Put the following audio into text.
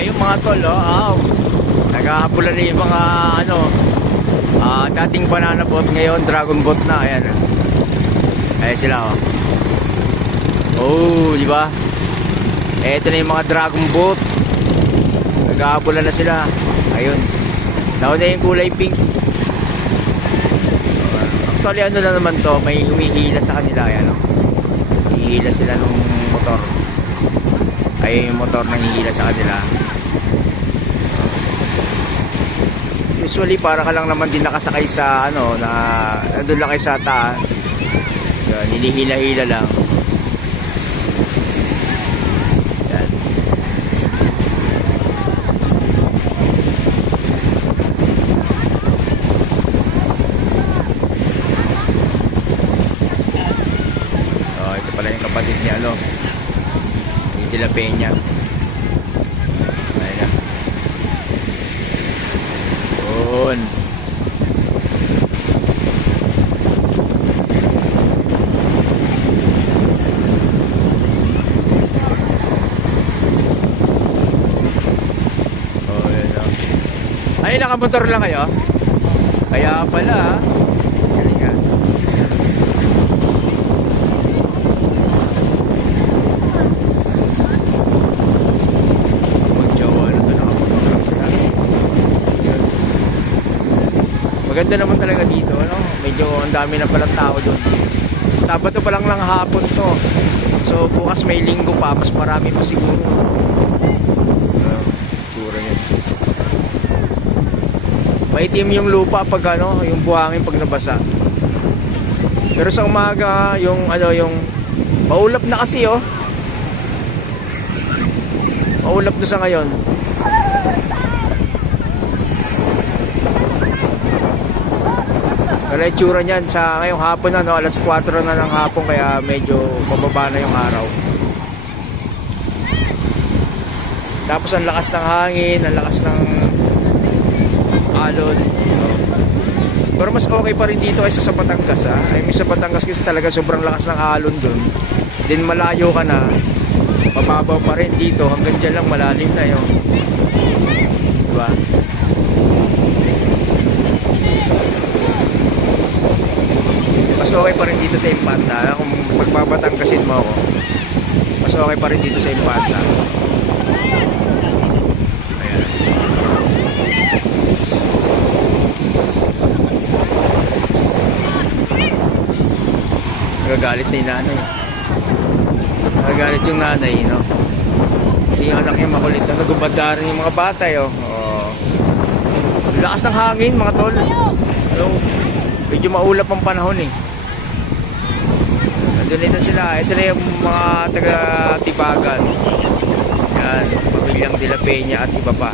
Yung mga tol, naghahabulan na yung mga dating banana boat, ngayon dragon boat na. Ayan. Ayan sila, di ba? Ito na yung mga dragon boat. Naghahabulan na sila. Ayun. Nauna yung kulay pink. Actually, ano na naman to, may humihila sa kanila. Ayan, hihila sila ng motor. Ayun yung motor na hihila sa kanila. Usually para ka lang naman din nakasakay sa nandun lang kayo sa taas. Hinihila-hila lang. Yan. Ito pala yung kapatid niya, De La Peña. Ayun na. Yun. Ay, nakamotor lang kayo? Kaya pala, galing nga. Magjawa na ito, nakamotor lang sila. Maganda naman talaga dito, medyo ang dami na palang tao doon. Sabado pa lang hapon to. So bukas may linggo pa, mas marami pa siguro. Sura niya. Maitim yung lupa pag yung buhangin pag nabasa. Pero sa umaga, yung maulap na kasi maulap na sa ngayon. Kaya itsura niyan sa ngayong hapon alas 4 na ng hapon, kaya medyo pababa na yung araw. Tapos ang lakas ng hangin, ang lakas ng alon. Pero mas okay pa rin dito kaysa sa Batangas, I mean sa Batangas kasi talaga sobrang lakas ng alon dun. Then malayo ka na, mababaw pa rin dito, hanggang dyan lang malalim na yun. Diba? Mas okay pa rin dito sa Infanta. Kung pagbabatanggasin mo ako, mas okay pa rin dito sa Infanta. Ayan. Nagagalit na yung nanay. Nagagalit yung nanay, kasi yung anak niya makulit na nagubad rin yung mga bata, lakas ng hangin, mga tol. Medyo maulap ang panahon, Nandun sila. Ito na yung mga taga-Tibagan. Yan, pamilyang De La Peña at iba pa.